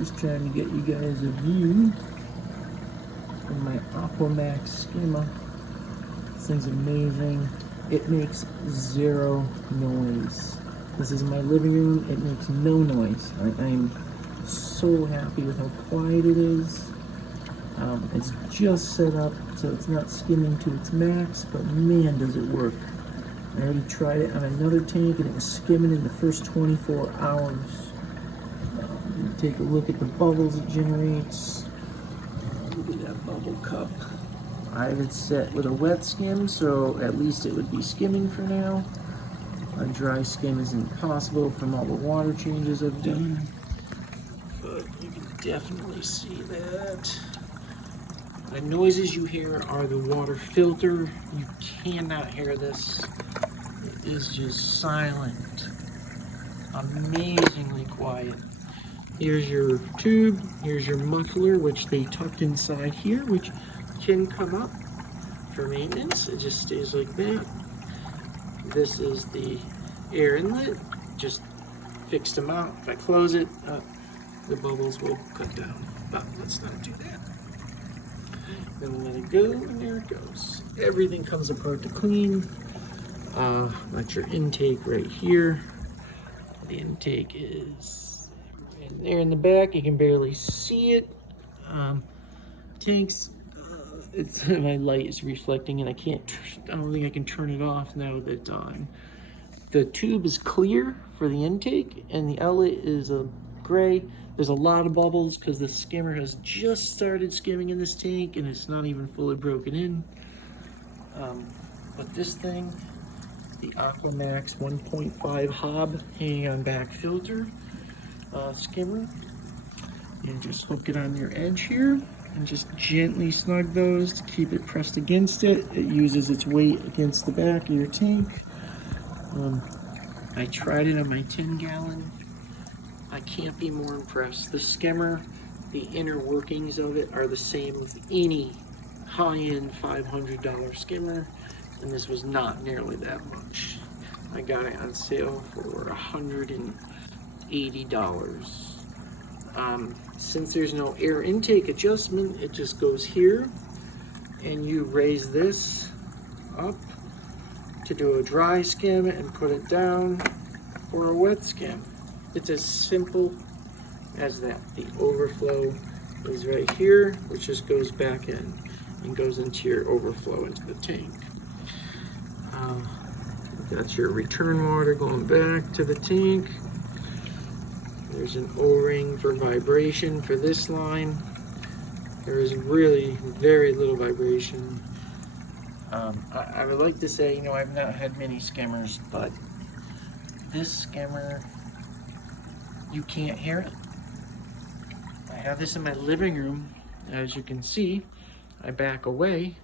Just trying to get you guys a view of my aquamax skimmer. This thing's amazing. It makes zero noise. This is my living room. It makes no noise. I'm so happy with how quiet it is. It's just set up so it's not skimming to its max, but man, does it work. I already tried it on another tank and it was skimming in the first 24 hours. Take a look at the bubbles it generates. Look at that bubble cup. I have it set with a wet skim, so at least it would be skimming for now. A dry skim is impossible from all the water changes I've done. But you can definitely see that. The noises you hear are the water filter. You cannot hear this. It is just silent. Amazingly quiet. Here's your tube. Here's your muffler, which they tucked inside here, which can come up for maintenance. It just stays like that. This is the air inlet. Just fixed them out. If I close it, the bubbles will cut down. But let's not do that. Then let it go, and there it goes. Everything comes apart to clean. That's your intake right here. The intake is in there in the back. You can barely see it. Tanks, it's my light is reflecting, and I don't think I can turn it off now that the tube is clear for the intake, and the outlet is a gray. There's a lot of bubbles because the skimmer has just started skimming in this tank and it's not even fully broken in. But this thing, the aquamax 1.5 hob hanging on back filter skimmer, you just hook it on your edge here and just gently snug those to keep it pressed against it. It uses its weight against the back of your tank. I tried it on my 10-gallon. I can't be more impressed. The skimmer, the inner workings of it are the same with any high-end $500 skimmer, and this was not nearly that much. I got it on sale for $180. Since there's no air intake adjustment, it just goes here, and you raise this up to do a dry skim and put it down for a wet skim. It's as simple as that. The overflow is right here, which just goes back in and goes into your overflow into the tank. That's your return water going back to the tank. There's an O-ring for vibration for this line. There is really very little vibration. I would like to say, you know, I've not had many skimmers, but this skimmer, you can't hear it. I have this in my living room. As you can see, I back away.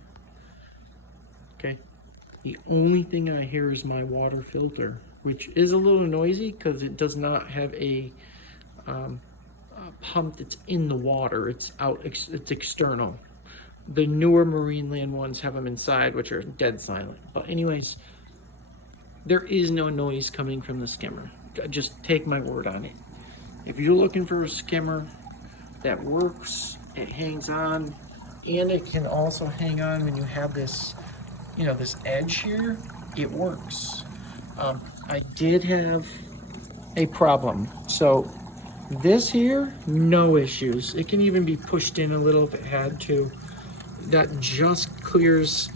Okay. The only thing I hear is my water filter, which is a little noisy because it does not have a pump that's in the water. It's out. It's external. The newer Marineland ones have them inside, which are dead silent. But anyways, there is no noise coming from the skimmer. Just take my word on it. If you're looking for a skimmer that works, it hangs on, and it can also hang on when you have this, you know, this edge here, it works. I did have a problem. So this here, no issues. It can even be pushed in a little if it had to. That just clears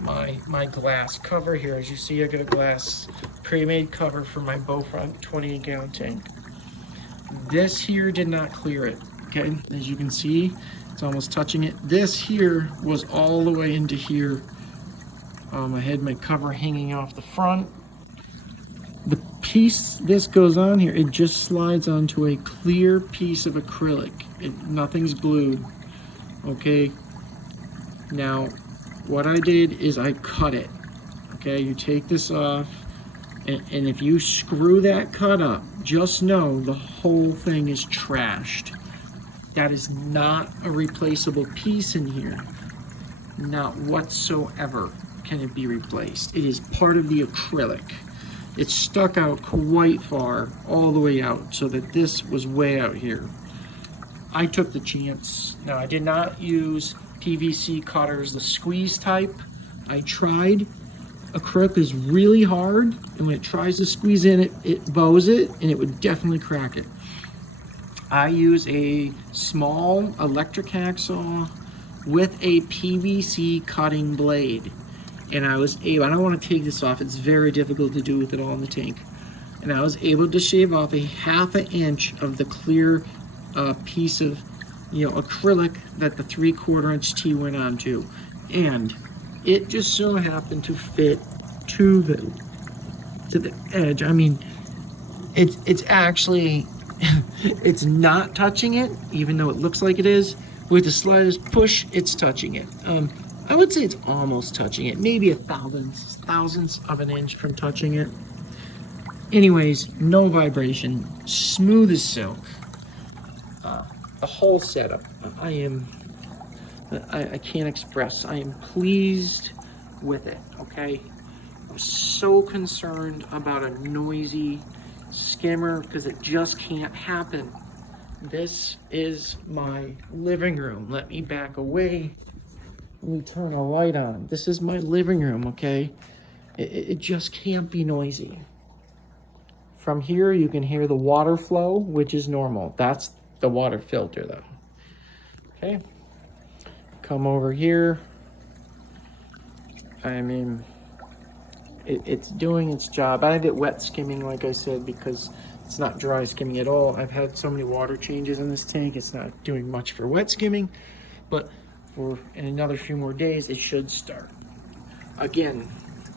my glass cover here. As you see, I got a glass pre-made cover for my Bowfront 28-gallon tank. This here did not clear it, okay? As you can see, it's almost touching it. This here was all the way into here. I had my cover hanging off the front. The piece this goes on here, it just slides onto a clear piece of acrylic. Nothing's glued, okay? Now, what I did is I cut it, okay? You take this off, and if you screw that cut up, just know the whole thing is trashed. That is not a replaceable piece in here. Not whatsoever can it be replaced. It is part of the acrylic. It's stuck out quite far, all the way out, so that this was way out here. I took the chance. Now, I did not use PVC cutters, the squeeze type. I tried. Acrylic is really hard, and when it tries to squeeze in, it bows it, and it would definitely crack it. I use a small electric hacksaw with a PVC cutting blade. And I was able, I don't want to take this off, it's very difficult to do with it all in the tank. And I was able to shave off a 1/2 inch of the clear piece of, acrylic that the 3/4 inch T went onto. And it just so happened to fit to the edge. I mean, it's actually, it's not touching it, even though it looks like it is. With the slightest push, it's touching it. I would say it's almost touching it, maybe a thousandths of an inch from touching it. Anyways, no vibration, smooth as silk. The whole setup, I can't express. I am pleased with it, okay? I was so concerned about a noisy skimmer because it just can't happen. This is my living room. Let me back away. Let me turn a light on. This is my living room, okay? It just can't be noisy. From here, you can hear the water flow, which is normal. That's the water filter, though. Okay. Come over here. I mean, it's doing its job. I have it wet skimming, like I said, because it's not dry skimming at all. I've had so many water changes in this tank, it's not doing much for wet skimming, but in another few more days, it should start. Again,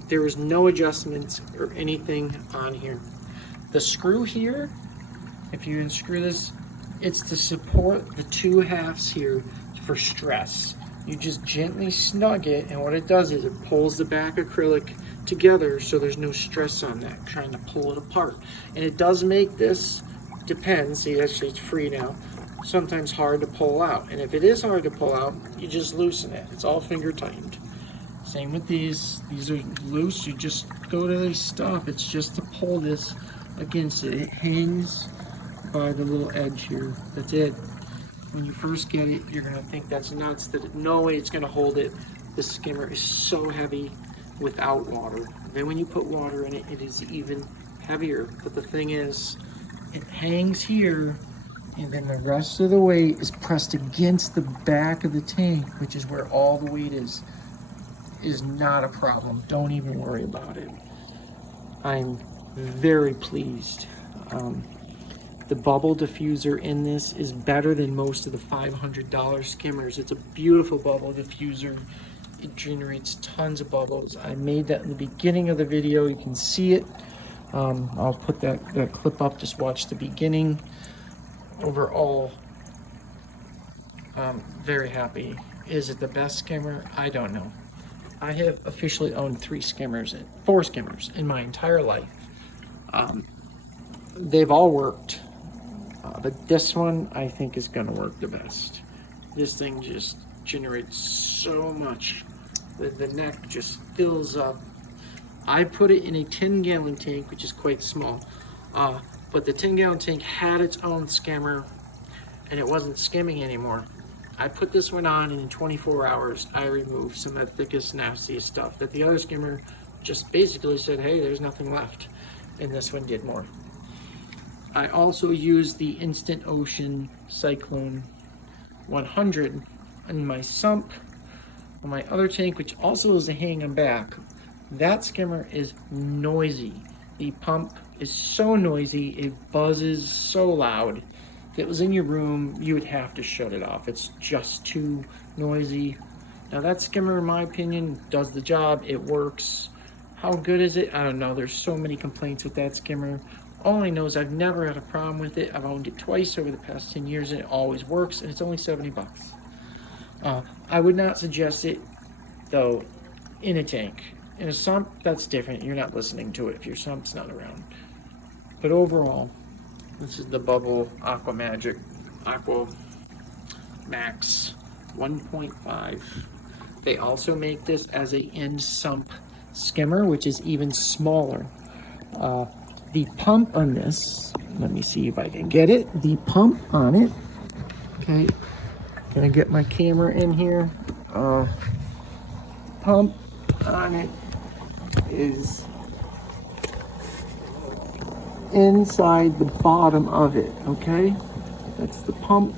there is no adjustments or anything on here. The screw here, if you unscrew this, it's to support the 2 halves here for stress. You just gently snug it, and what it does is it pulls the back acrylic together so there's no stress on that, trying to pull it apart. And it does make this, depends, see actually it's free now, sometimes hard to pull out. And if it is hard to pull out, you just loosen it. It's all finger tightened. Same with these are loose, you just go to the stop. It's just to pull this against it. It hangs by the little edge here, that's it. When you first get it, you're gonna think that's nuts, that no way it's gonna hold it. The skimmer is so heavy without water. Then when you put water in it, it is even heavier. But the thing is, it hangs here, and then the rest of the weight is pressed against the back of the tank, which is where all the weight is not a problem. Don't even worry about it. I'm very pleased. The bubble diffuser in this is better than most of the $500 skimmers. It's a beautiful bubble diffuser. It generates tons of bubbles. I made that in the beginning of the video. You can see it. I'll put that clip up. Just watch the beginning. Overall, very happy. Is it the best skimmer? I don't know. I have officially owned 4 skimmers in my entire life. They've all worked. But this one, I think, is going to work the best. This thing just generates so much. The neck just fills up. I put it in a 10-gallon tank, which is quite small. But the 10-gallon tank had its own skimmer, and it wasn't skimming anymore. I put this one on, and in 24 hours, I removed some of the thickest, nastiest stuff that the other skimmer just basically said, hey, there's nothing left. And this one did more. I also used the Instant Ocean Cyclone 100 in my sump on my other tank, which also is a hang and back. That skimmer is noisy. The pump is so noisy, it buzzes so loud. If it was in your room, you would have to shut it off. It's just too noisy. Now that skimmer, in my opinion, does the job. It works. How good is it? I don't know. There's so many complaints with that skimmer. All I know is I've never had a problem with it. I've owned it twice over the past 10 years, and it always works, and it's only 70 bucks. I would not suggest it, though, in a tank. In a sump, that's different. You're not listening to it if your sump's not around. But overall, this is the Bubble aquamax 1.5. They also make this as a end sump skimmer, which is even smaller. The pump on this, let me see if I can get it. The pump on it, Okay, gonna get my camera in here. Pump on it is inside the bottom of it, okay? That's the pump.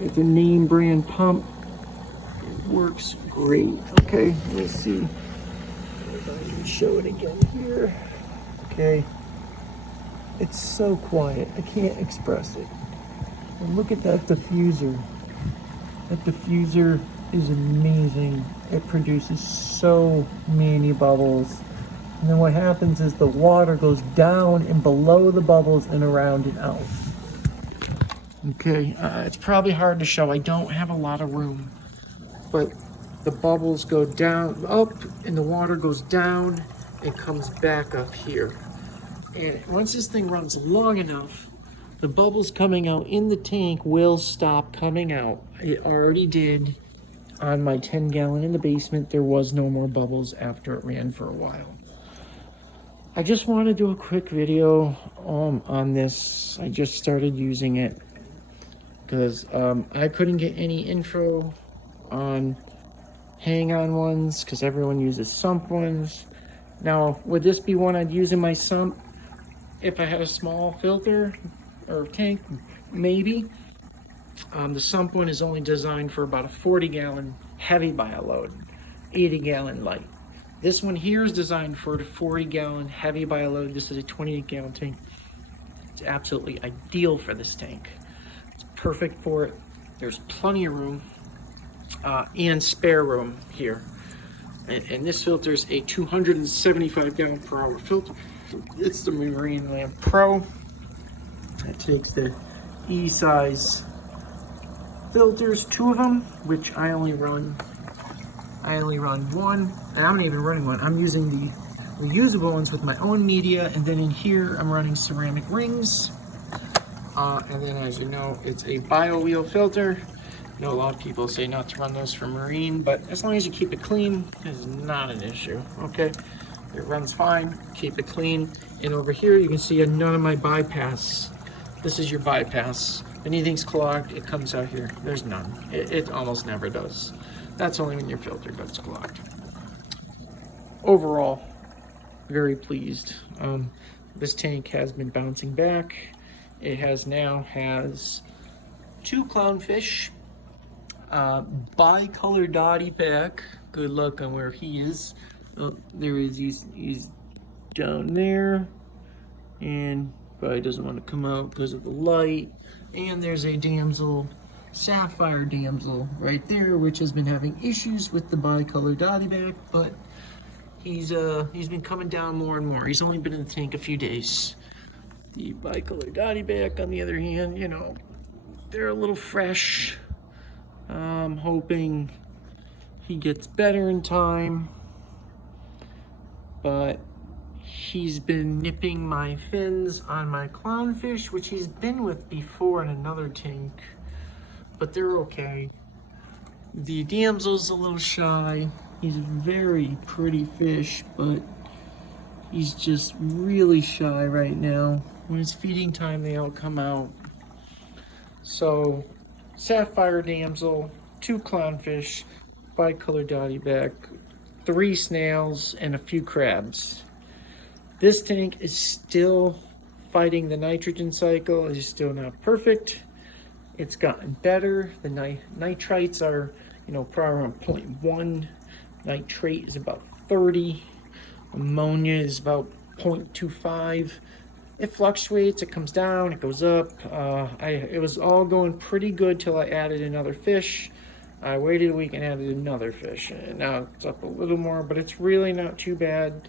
It's a name brand pump. It works great. Okay, let's see if I can show it again here. Okay, it's so quiet, I can't express it. And look at that diffuser. That diffuser is amazing. It produces so many bubbles. And then what happens is the water goes down and below the bubbles and around and out. Okay, it's probably hard to show. I don't have a lot of room, but the bubbles go down, up, and the water goes down and comes back up here. And once this thing runs long enough, the bubbles coming out in the tank will stop coming out. It already did on my 10-gallon in the basement. There was no more bubbles after it ran for a while. I just want to do a quick video on this. I just started using it because I couldn't get any info on hang-on ones because everyone uses sump ones. Now, would this be one I'd use in my sump if I had a small filter or tank? Maybe. The sump one is only designed for about a 40-gallon heavy bioload, 80-gallon light. This one here is designed for a 40-gallon heavy bioload. This is a 28-gallon tank. It's absolutely ideal for this tank. It's perfect for it. There's plenty of room and spare room here. And this filter is a 275-gallon per hour filter. It's the Marineland Pro. It takes the E-size filters, 2 of them, which I only run one. And I'm not even running one. I'm using the reusable ones with my own media, and then in here I'm running ceramic rings. And then, as you know, it's a BioWheel filter. I know a lot of people say not to run those for marine, but as long as you keep it clean, it's not an issue, okay? It runs fine, keep it clean. And over here you can see none of my bypass. This is your bypass. If anything's clogged, it comes out here. There's none. It almost never does. That's only when your filter gets clogged. Overall, very pleased. This tank has been bouncing back. It now has 2 clownfish, bicolor dotty back. Good luck on where he is. Oh, there is. He's down there, and probably doesn't want to come out because of the light. And there's a damsel, sapphire damsel right there, which has been having issues with the bicolor dotty back, but he's been coming down more and more. He's only been in the tank a few days. The bicolor dotty back, on the other hand, you know, they're a little fresh. I'm hoping he gets better in time, but he's been nipping my fins on my clownfish, which he's been with before in another tank, but they're okay. The damsel's a little shy. He's a very pretty fish, but he's just really shy right now. When it's feeding time, they all come out. So, sapphire damsel, 2 clownfish, bicolor dotty back, 3 snails, and a few crabs. This tank is still fighting the nitrogen cycle. It's still not perfect. It's gotten better. The nitrites are, you know, probably around 0.1. Nitrate is about 30. Ammonia is about 0.25. It fluctuates, it comes down, it goes up. It was all going pretty good till I added another fish. I waited a week and added another fish. And now it's up a little more, but it's really not too bad.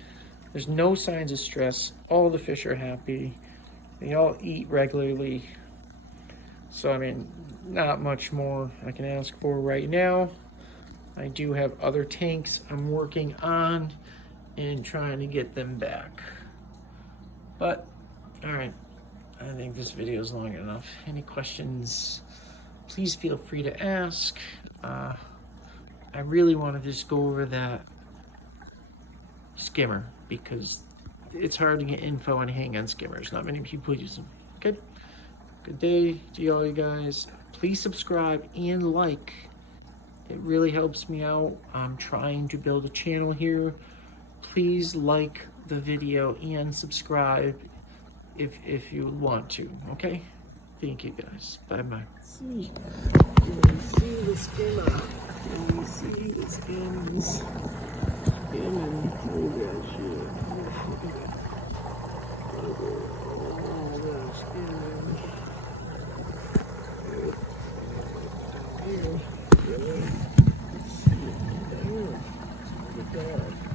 There's no signs of stress. All the fish are happy. They all eat regularly. So, I mean, not much more I can ask for right now. I do have other tanks I'm working on and trying to get them back. But, alright, I think this video is long enough. Any questions, please feel free to ask. I really want to just go over that skimmer because it's hard to get info on hang-on skimmers. Not many people use them. Okay? Good day to all you guys. please subscribe and like. It really helps me out. I'm trying to build a channel here. Please like the video and subscribe if you want to, okay? Thank you guys. Bye-bye. See, can you see the skimmer? Can you see the skimmers? Skimming through that shit. Oh, that's skimming. Here, look at that.